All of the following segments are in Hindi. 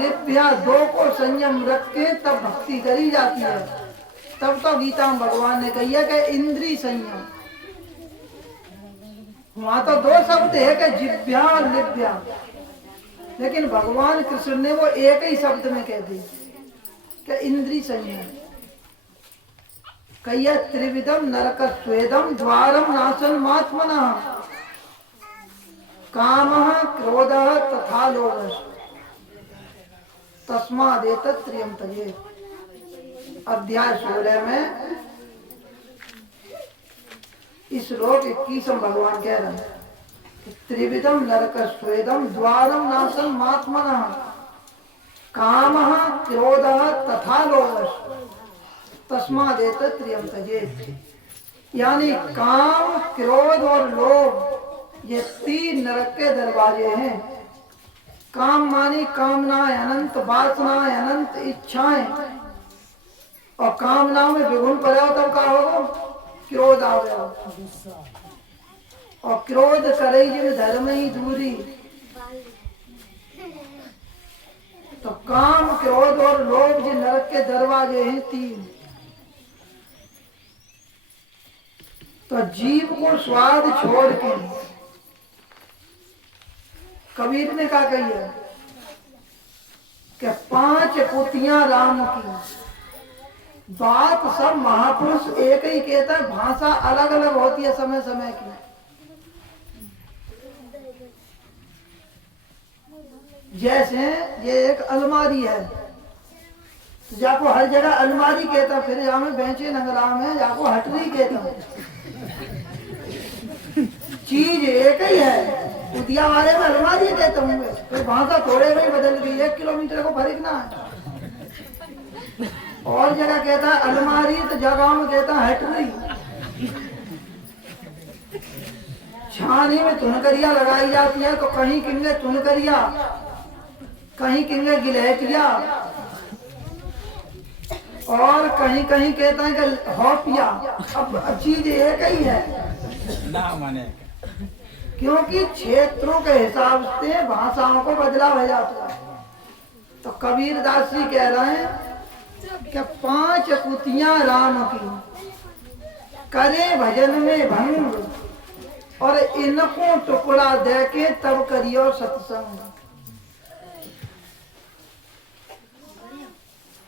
लिप्या, दो को संयम रख के तब भक्ति करी जाती है। तब तो गीता में भगवान ने कही है कि इंद्रिय संयम। वहां तो दो शब्द है कि जिभ्या और लिप्या, लेकिन भगवान कृष्ण ने वो एक ही शब्द में कह दी कि इंद्रिय संयम। कहिए त्रिविधम नरक स्वेदम द्वारम नाशन मात्मना कामः क्रोधः तथा लोभः तस्मादेतत् त्रियं त्यजेत्। अध्याय 16 में इस श्लोक 21 में भगवान कह रहे हैं कि त्रिविधम नरक स्वेदम द्वारम नाशन मात्मना कामः क्रोधः तथा लोभः तस्मादेतत् त्रियं त्यजेत्। यानी काम, क्रोध और लोभ ये 3 नरक के दरवाजे हैं। काम मानी कामनाएं अनंत, वासनाएं अनंत, इच्छाएं, और कामनाओं में विघुन पड़ा हो तब का होगा क्रोध आ गया, और क्रोध करे जिन धर्म ही दूरी। तो काम, क्रोध और लोभ जो नरक के दरवाजे हैं 3। तो जीव को स्वाद छोड़ के कबीर ने क्या कही है कि 5 पुतियां राम की। बात सब महापुरुष एक ही कहता है, भाषा अलग अलग होती है समय समय की। जैसे ये एक अलमारी है, तो जाको हर जगह अलमारी कहता, फिर यहाँ में बेंचे नगरा में जाको हटरी कहता। चीज एक ही है, पुतिया वाले में अलमारी कहता हूँ, फिर भाषा थोड़े में बदल गई, 1 किलोमीटर को फर्क ना है। और जगह कहता है अलमारी, तो जगह में कहता है हटरी। छानी में तुनकरिया लगाई जाती है, तो कहीं किंगे तुनकरिया, कहीं किंगे गिलहटिया, और कहीं कहीं कहता है कि हॉपिया। अब चीज एक ही है ना माने, क्योंकि क्षेत्रों के हिसाब से भाषाओं को बदलाव हो जाता है। तो कबीर दास जी कह रहे हैं कि 5 पुतियां राम की, करे भजन में भंग, और इनको टुकड़ा दे के तब करियो सत्संग।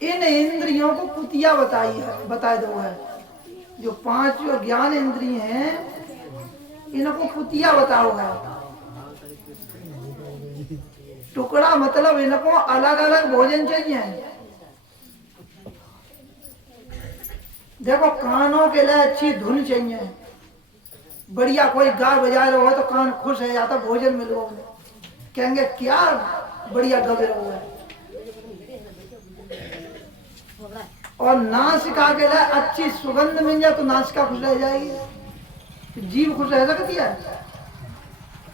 इन इंद्रियों को पुतिया बता दो है। जो 5 ज्ञान इंद्रिय हैं, इनको पुतिया बताओ है। टुकड़ा मतलब इनको अलग अलग भोजन चाहिए। देखो कानों के लिए अच्छी धुन चाहिए, बढ़िया कोई गा बजा रहा हो तो कान खुश है जाता, भोजन मिल रहा है, कहेंगे क्या बढ़िया गा रहा है। और नासिका के लिए अच्छी सुगंध मिल जाए तो नासिका खुश रह जाएगी, जीव खुश रह सकती है।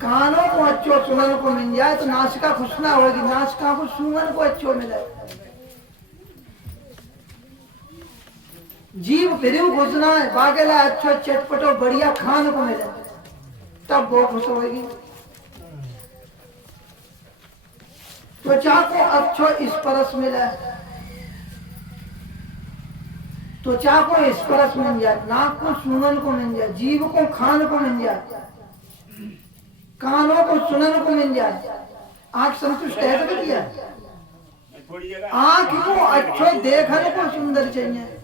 कानों को अच्छो सुगंध को मिल जाए तो नासिका खुश ना होगी, नासिका को सुगंध को अच्छो मिले। जीव फिर खुश ना है, बागेला अच्छो चटपटो बढ़िया खाने को मिले तब वो खुश होगी। त्वचा को अच्छो स्पर्श मिले, त्वचा को स्पर्श मिल जाए, नाक को सुगंध को मिल जाए, जीव को खाने को मिल जाए, कानों को सुनने को मिल जाए, आंख संतुष्ट है सकती है। आंख को अच्छो देखने को सुंदर चाहिए।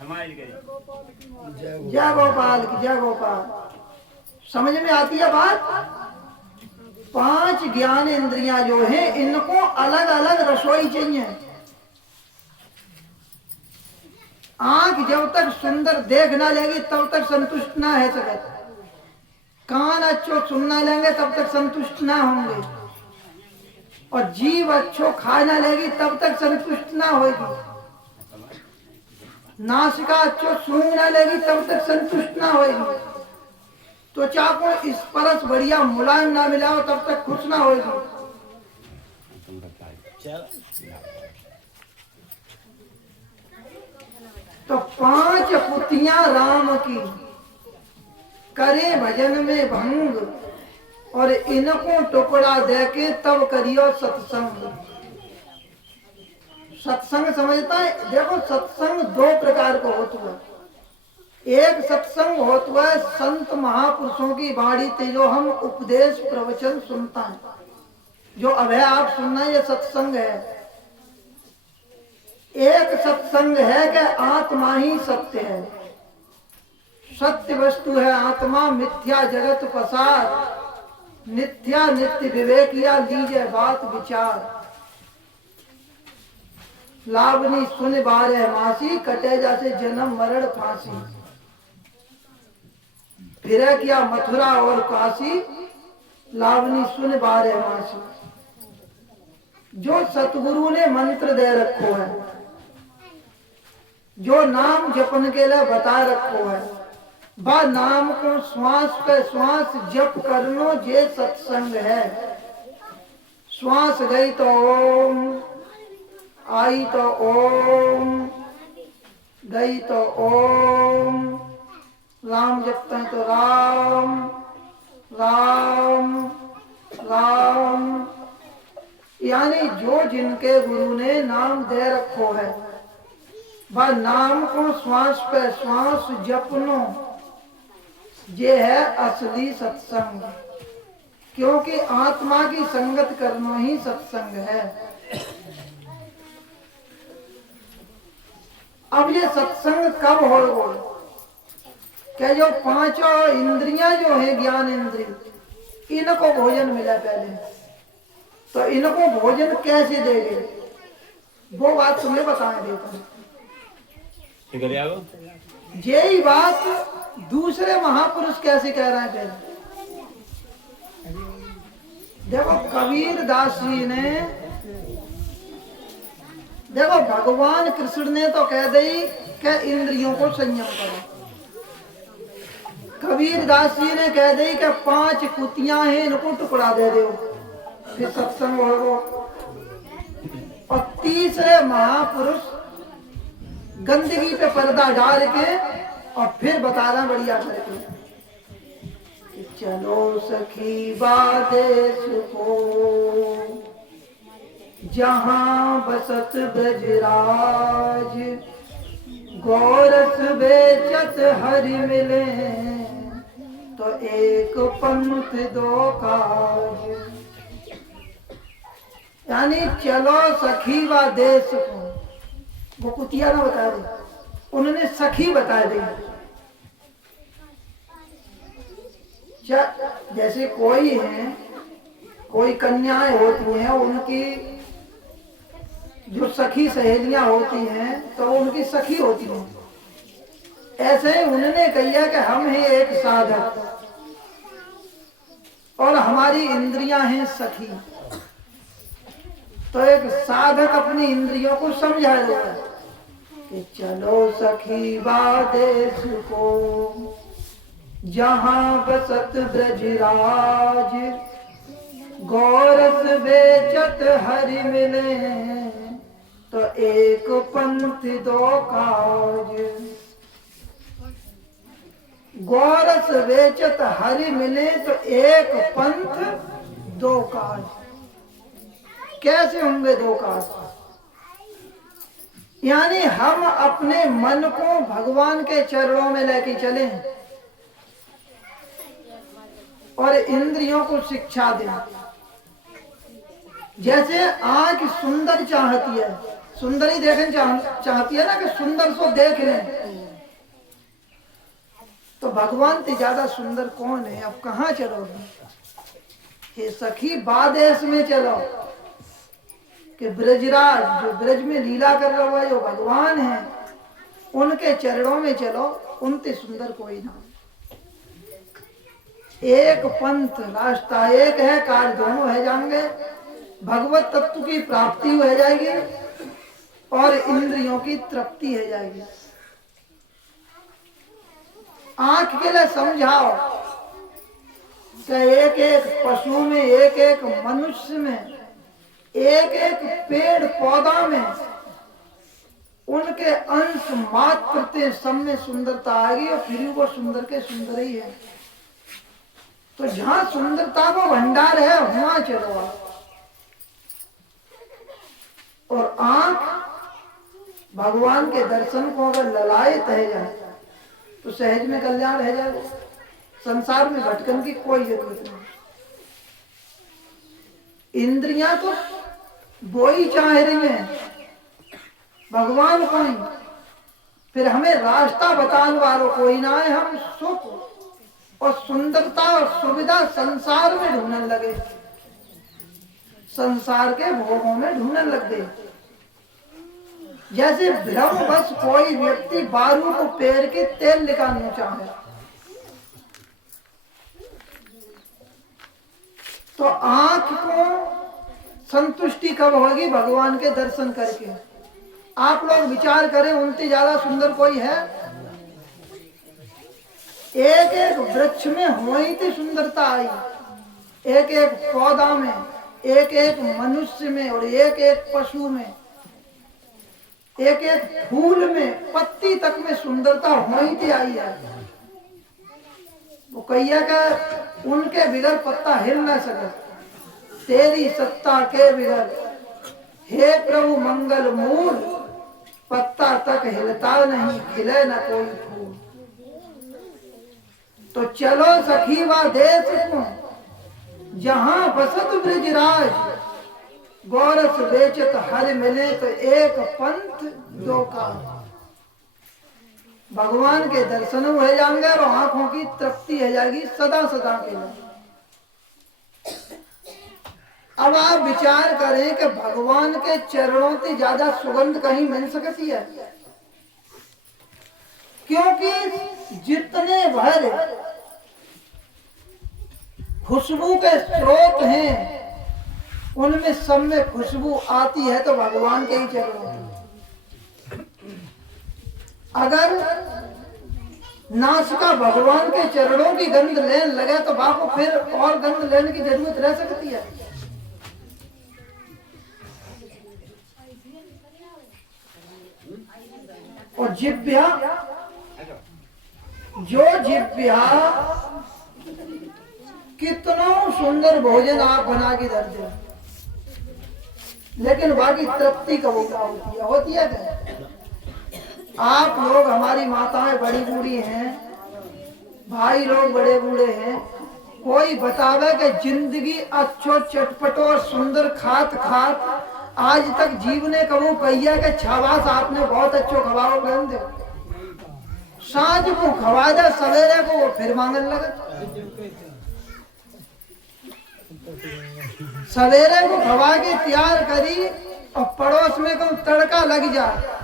जय गोपाल की जय गोपाल। समझ में आती है बात। 5 ज्ञान इंद्रियां जो है इनको अलग अलग रसोई चाहिए। आंख जब तक सुंदर देख ना लेगी तब तक संतुष्ट ना है सकते, कान अच्छो सुनना लेंगे तब तक संतुष्ट ना होंगे, और जीव अच्छो खा ना लेगी तब तक संतुष्ट ना होगी, नासिका अच्छो सूंघ ना लेगी तब तक संतुष्ट ना होगी, त्वचा को स्पर्श बढ़िया मुलायम ना मिला हो तब तक खुश ना होगी। तो 5 पुतियां राम की, करे भजन में भंग, और इनको टुकड़ा दे के तब करियो सत्संग। सत्संग समझता है। देखो सत्संग दो प्रकार का होता है। एक सत्संग होता है संत महापुरुषों की वाणी ते जो हम उपदेश प्रवचन सुनता है, जो अभय आप सुनना, ये सत्संग है। एक सत्संग है कि आत्मा ही सत्य है, सत्य वस्तु है आत्मा, मिथ्या जगत पसार, नित्या नित्य विवेक या लीजे बात विचार। लावनी सुन बारे मासी, कटे जैसे जन्म मरण फांसी। फिर किया मथुरा और काशी, लावनी सुन बारे मासी। जो सतगुरु ने मंत्र दे रखो है, जो नाम जपन के लिए बता रखो है, बा नाम को श्वास पे श्वास जप करनो, जे सत्संग है। श्वास गई तो ओम, आई तो ओम, गई तो ओम, राम जपते हैं तो राम राम राम। यानी जो जिनके गुरु ने नाम दे रखो है, वह नाम को श्वास पे श्वास जपनो, ये है असली सत्संग। क्योंकि आत्मा की संगत करना ही सत्संग है। अब ये सत्संग कब हो? क्या जो पांचों इंद्रियां जो है, ज्ञान इंद्रिय, इनको भोजन मिला पहले, तो इनको भोजन कैसे देंगे वो बात तुम्हें बताने देता हूं। यही बात दूसरे महापुरुष कैसे कह रहे हैं पहले देखो। कबीर दास जी ने, देखो भगवान कृष्ण ने तो कह दी कि इंद्रियों को संयम करो। कबीर दास जी ने कह दी कि 5 कुतियां हैं, इनको टुकड़ा दे दो, फिर सत्संग होगा। और तीसरे महापुरुष गंदगी पे पर्दा डाल के और फिर बता रहा बढ़िया करके कि चलो सखी बादेश को, जहां बसत ब्रजराज, गोरस बेचत हरि मिले, तो एक पंथ दो काज। यानी चलो सखी व देश को, वो कुतिया ना बता दे, उन्होंने सखी बता दी। जैसे कोई है, कोई कन्याएं होती हैं, उनकी जो सखी सहेलियां होती हैं तो उनकी सखी होती हैं। ऐसे ही उन्होंने कहा कि हम हैं एक साधक और हमारी इंद्रियां हैं सखी। तो एक साधक अपनी इंद्रियों को समझा देता है कि चलो सखी बादेश को, जहां बसत ब्रजराज, गोरस बेचत हरि मिले, तो एक पंथ दो काज। गोरस बेचत हरि मिले तो एक पंथ दो काज। कैसे होंगे दो काज? यानी हम अपने मन को भगवान के चरणों में लेके चले और इंद्रियों को शिक्षा दें। जैसे आंख सुंदर चाहती है, सुंदर ही देखना चाहती है ना, कि सुंदर सो देख लें। तो भगवान से ज्यादा सुंदर कौन है? अब कहाँ चलोगे? हे सखी बादेश में चलो, कि ब्रजराज जो ब्रज में लीला कर रहा हुआ जो भगवान है, उनके चरणों में चलो, उनसे सुंदर कोई ना। एक पंथ रास्ता एक है, कार्य दोनों है जाएंगे। भगवत तत्व की प्राप्ति हो जाएगी और इंद्रियों की तृप्ति हो जाएगी। आंख के लिए समझाओ कि एक एक पशु में, एक एक मनुष्य में, एक एक पेड़ पौधा में उनके अंश मात्र सब में सुंदरता आएगी और फिर वो सुंदर के सुंदर ही है। तो जहां सुंदरता को भंडार है वहां चलो आप। और आंख भगवान के दर्शन को अगर ललायत है जाए तो सहज में कल्याण है जाए। संसार में भटकन की कोई जरूरत नहीं। इंद्रियां तो वो ही चाह रही हैं, भगवान को ही। फिर हमें रास्ता बताने वालों कोई ना है, हम सुख और सुंदरता और सुविधा संसार में ढूंढने लगे, संसार के भोगों में ढूंढने लग गए। जैसे भ्रम बस कोई व्यक्ति बारू को पेड़ के तेल निकालना चाहे तो आंख को संतुष्टि कब होगी? भगवान के दर्शन करके। आप लोग विचार करें, उनसे ज्यादा सुंदर कोई है? एक एक वृक्ष में हुई थी सुंदरता आई, एक एक पौधा में, एक एक मनुष्य में और एक एक पशु में, एक एक फूल में, पत्ती तक में सुंदरता हुई थी आई है। वो कहिए कि उनके बिगड़ पत्ता हिल न सके, तेरी सत्ता के बिगड़ हे प्रभु मंगल मूल, पत्ता तक हिलता नहीं, खिले न कोई फूल। तो चलो सखी वा देश को जहां बसत ब्रजराज, गोरस बेचत हर मिले तो एक पंथ दो का। भगवान के दर्शन हो जाएंगे और आंखों की तृप्ति हो जाएगी सदा सदा के लिए। अब आप विचार करें कि भगवान के चरणों से ज्यादा सुगंध कहीं मिल सकती है? क्योंकि जितने भर खुशबू के स्रोत हैं उनमें सब में खुशबू आती है तो भगवान के ही चरणों में। अगर नासिका भगवान के चरणों की गंध लेने लगे तो बापू फिर और गंध लेने की जरूरत रह सकती है? और जिब्या, जो जिब्या कितना सुंदर भोजन आप बना के धर दे, लेकिन बाकी तृप्ति कब होती है? होती है क्या? आप लोग, हमारी माताएं बड़ी बूढ़ी हैं, भाई लोग बड़े बूढ़े हैं, कोई बतावे कि जिंदगी अच्छो चटपटो और सुंदर खात खात आज तक जीवने कबू कहिया के छावास आपने बहुत अच्छो खवाओ बन दे, सांझ को खवा दे, सवेरे को वो फिर मांगने लगे। सवेरे को खवा के तैयार करी और पड़ोस में कहूँ तड़का लग जाए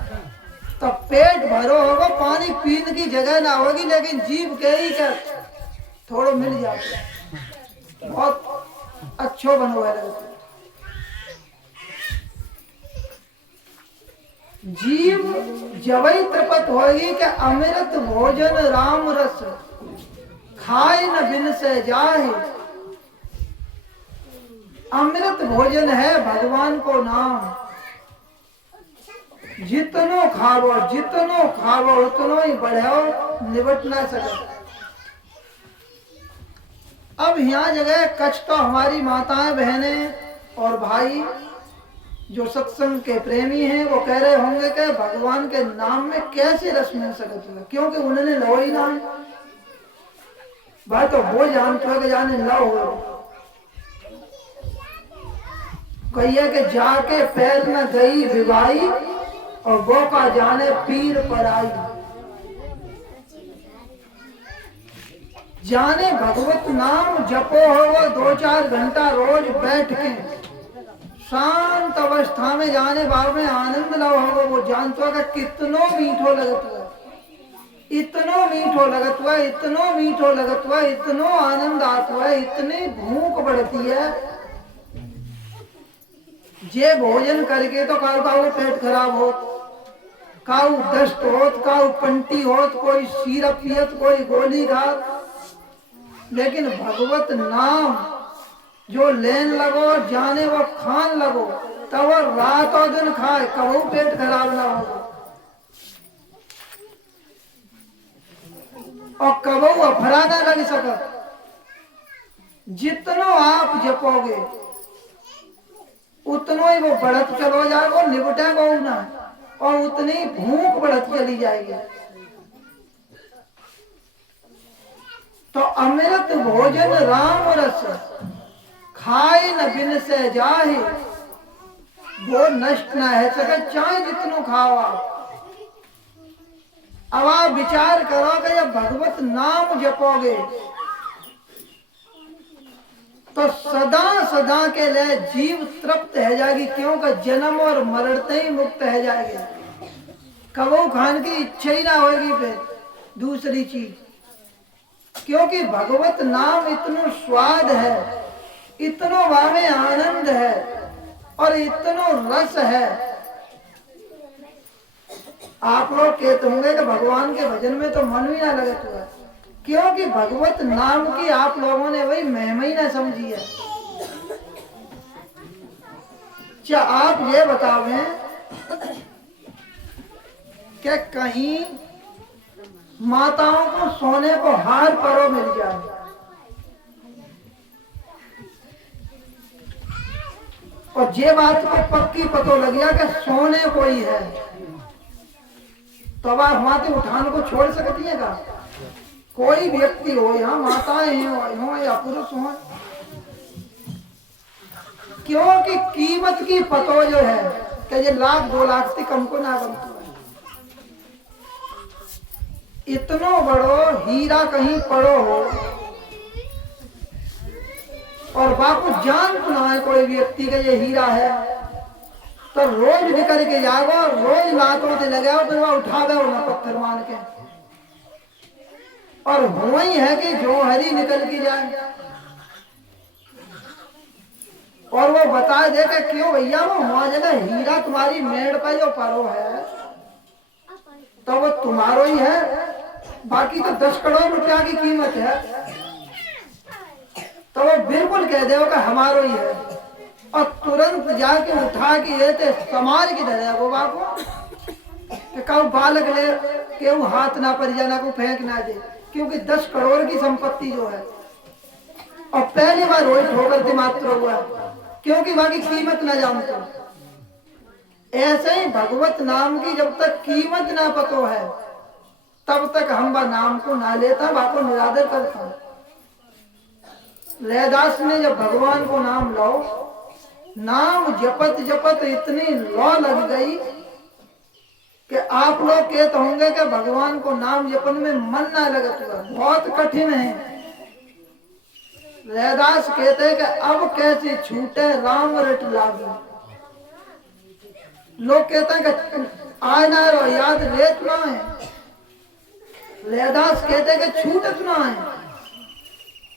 तो पेट भरो होगा, पानी पीने की जगह ना होगी, लेकिन जीव के ही क्या थोड़ा मिल जाता, बहुत अच्छो बनो है। जीव जबई तृपत होगी कि अमृत भोजन राम रस, खाए न बिन से जाए। अमृत भोजन है भगवान को नाम, जितनो खावो उतनो ही बढ़ो, निबट ना सके। अब यहाँ जगह कच्छ तो हमारी माताएं बहनें और भाई जो सत्संग के प्रेमी हैं वो कह रहे होंगे कि भगवान के नाम में कैसे रस मिल सकता है, क्योंकि उन्होंने लो ही ना है। भाई तो वो जानते हो कि जाने लो हो, कहिए कि जाके पैर में गई विवाही और वो का जाने पीर पर आई। जाने भगवत नाम जपो हो वो 2-4 घंटा रोज बैठ के शांत अवस्था में जाने बाब में आनंद लो हो, वो जानते हो कि कितनो मीठो लगत हुआ, इतनो मीठो लगत हुआ, इतनो मीठो लगत हुआ, इतनो आनंद आता हुआ, इतनी भूख बढ़ती है। जे भोजन करके तो काऊ पेट खराब हो, काऊ दस्त होत, काऊ पंटी होत, कोई सीरप पियत, कोई गोली खात, लेकिन भगवत नाम जो लेन लगो जाने वो खान लगो तब रात और दिन खाए, कबू पेट खराब ना हो और कबू अफरा ना लग सकत। जितनो आप जपोगे उतनो ही वो बढ़त चलो जाएगो, निबटे वो ना। और उतनी भूख बढ़ती चली जाएगी। तो अमृत भोजन राम रस खाए न बिन से जाहि, वो नष्ट न है सके चाहे जितनो खाओ आप। अब आप विचार करोगे जब भगवत नाम जपोगे तो सदा सदा के लिए जीव तृप्त है जाएगी, क्योंकि जन्म और मरण से ही मुक्त है जाएगी। कबो खान की इच्छा ही ना होगी फिर दूसरी चीज, क्योंकि भगवत नाम इतनो स्वाद है, इतनो वामे आनंद है और इतनो रस है। आप लोग कहते होंगे कि भगवान के भजन में तो मन ही ना लगे हुआ, क्योंकि भगवत नाम की आप लोगों ने वही महिमा ही ना समझी है। क्या आप ये बतावें कि कहीं माताओं को सोने को हार परो मिल जाए और ये बात को पक्की पतो लग गया कि सोने को ही है, तो अब आप माते उठान को छोड़ सकती है का? कोई व्यक्ति हो, यहाँ माताएं हो या पुरुष हो, क्योंकि कीमत की पतो जो है कि ये 1,00,000 2,00,000 से कम को ना बनती है। इतनो बड़ो हीरा कहीं पड़ो हो और बापू जान तो ना है कोई व्यक्ति का ये हीरा है, तो रोज निकल के जाओ, रोज लातों से लगाओ, फिर वह उठावे और ना पत्थर मान के, और वही है कि जो हरी निकल के जाए और वो बता दे कि क्यों भैया वो वहां जगह हीरा तुम्हारी मेड़ पर जो परो है तो वो तुम्हारो ही है, बाकी तो 10 करोड़ रुपया की कीमत है, तो वो बिल्कुल कह दे कि हमारो ही है, और तुरंत जाके उठा के ये ते समाज की धरे वो बापू कि कहूँ बालक ले केहू हाथ ना पर जाना को फेंक ना दे, क्योंकि 10 करोड़ की संपत्ति जो है और पहली बार रोई ठोकर से मात्र हुआ है, क्योंकि बाकी कीमत ना जानते। ऐसे ही भगवत नाम की जब तक कीमत ना पतो है तब तक हम बा नाम को ना लेता, बाको निरादर करता। लयदास ने जब भगवान को नाम लो, नाम जपत जपत इतनी लौ लग गई कि आप लोग कहते होंगे कि भगवान को नाम जपन में मन ना लगत हुआ, बहुत कठिन है। लयदास कहते हैं कि अब कैसे छूटे राम रट लागे। लोग कहते हैं कि आय ना रो याद रेत ना है, लयदास कहते हैं कि छूटत ना है।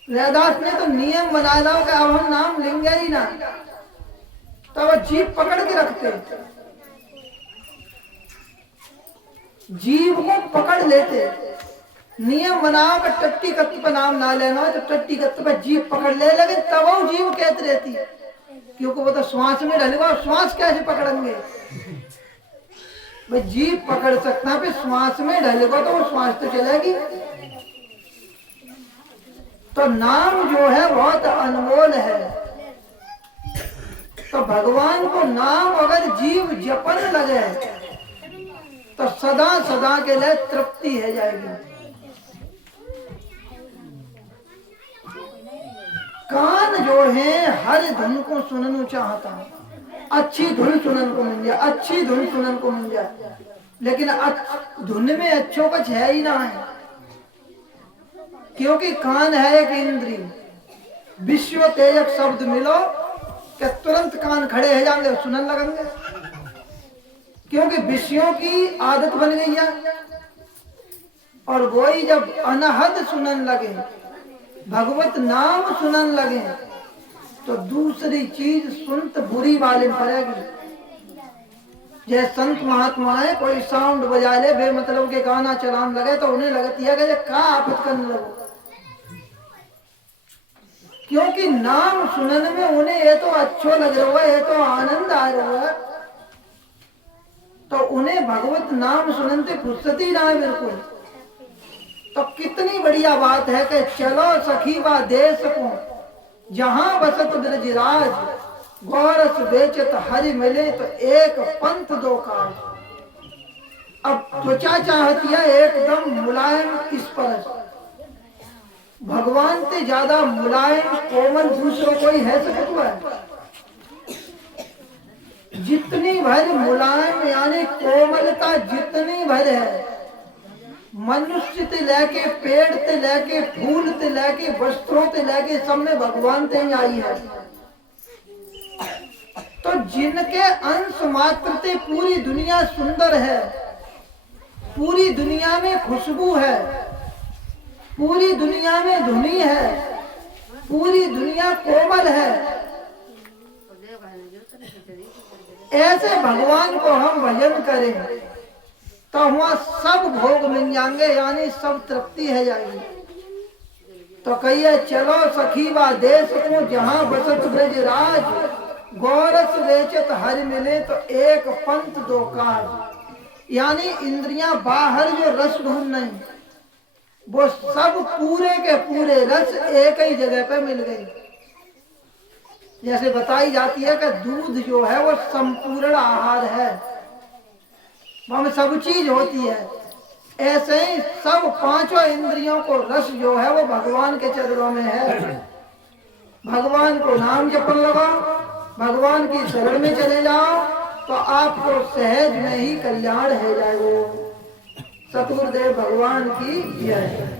लयदास ने तो नियम बनाया था कि अब हम नाम लेंगे ही ना, तो वो जीभ पकड़ के रखते, जीभ को पकड़ लेते, नियम बनाओ कि टट्टी कत्त पर नाम ना लेना, तो टट्टी कत्त पर जीभ पकड़ ले लगे तब वो जीभ कहती रहती, क्योंकि वो तो श्वास में डलेगा, श्वास कैसे पकड़ेंगे भाई? जीभ पकड़ सकता है, श्वास में डलेगा तो वो श्वास तो चलेगी। तो नाम जो है बहुत अनमोल है, तो भगवान को नाम अगर जीव जपन लगे तो सदा सदा के लिए तृप्ति है जाएगी। कान जो है हर धुन को सुनना चाहता, अच्छी धुन सुनन को मिल जाए, अच्छी धुन सुनन को मिल जाए, लेकिन धुन में अच्छो कुछ है ही ना है, क्योंकि कान है एक इंद्री, विश्व तेजक शब्द मिलो कि तुरंत कान खड़े हो जाएंगे, सुनन लगेंगे, क्योंकि विषयों की आदत बन गई है। और वही जब अनहद सुनन लगे, भगवत नाम सुनन लगे, तो दूसरी चीज सुनत बुरी वाले पड़ेगी। जैसे संत महात्मा है, कोई साउंड बजा ले बेमतलब के गाना चलान लगे तो उन्हें लगती है कि का आपत करने लगो, क्योंकि नाम सुनने में उन्हें ये तो अच्छो लग रहा है, ये तो आनंद आ रहा है, तो उन्हें भगवत नाम सुनते फुर्सत ही ना है बिल्कुल। तो कितनी बढ़िया बात है कि चलो सखी वा देश को जहां बसत ब्रजराज, गौरस बेचत हरि मिले तो एक पंथ दो काज। अब त्वचा चाहती है एकदम मुलायम स्पर्श। भगवान से ज्यादा मुलायम कोमल दूसरों कोई है सकत है? जितनी भर मुलायम यानी कोमलता जितनी भर है, मनुष्य से लेके पेड़ से लेके फूल से लेके वस्त्रों से लेके सब में भगवान से ही आई है। तो जिनके अंश मात्र से पूरी दुनिया सुंदर है, पूरी दुनिया में खुशबू है, पूरी दुनिया में धुनी है, पूरी दुनिया कोमल है, ऐसे भगवान को हम भजन करें तो वहां सब भोग मिल जाएंगे, यानी सब तृप्ति है जाएगी। तो कहिए चलो सखी वा देश को जहां बसत ब्रजराज, गौरस वेचत हर मिले तो एक पंथ दो काज। यानी इंद्रियां बाहर जो रस ढूंढ नहीं, वो सब पूरे के पूरे रस एक ही जगह पे मिल गई। जैसे बताई जाती है कि दूध जो है वो संपूर्ण आहार है, वहां सब चीज होती है। ऐसे ही सब पांचों इंद्रियों को रस जो है वो भगवान के चरणों में है। भगवान को नाम जपन लगाओ, भगवान की शरण में चले जाओ तो आपको सहज में ही कल्याण है जाएगा। सतगुरुदेव भगवान की जय।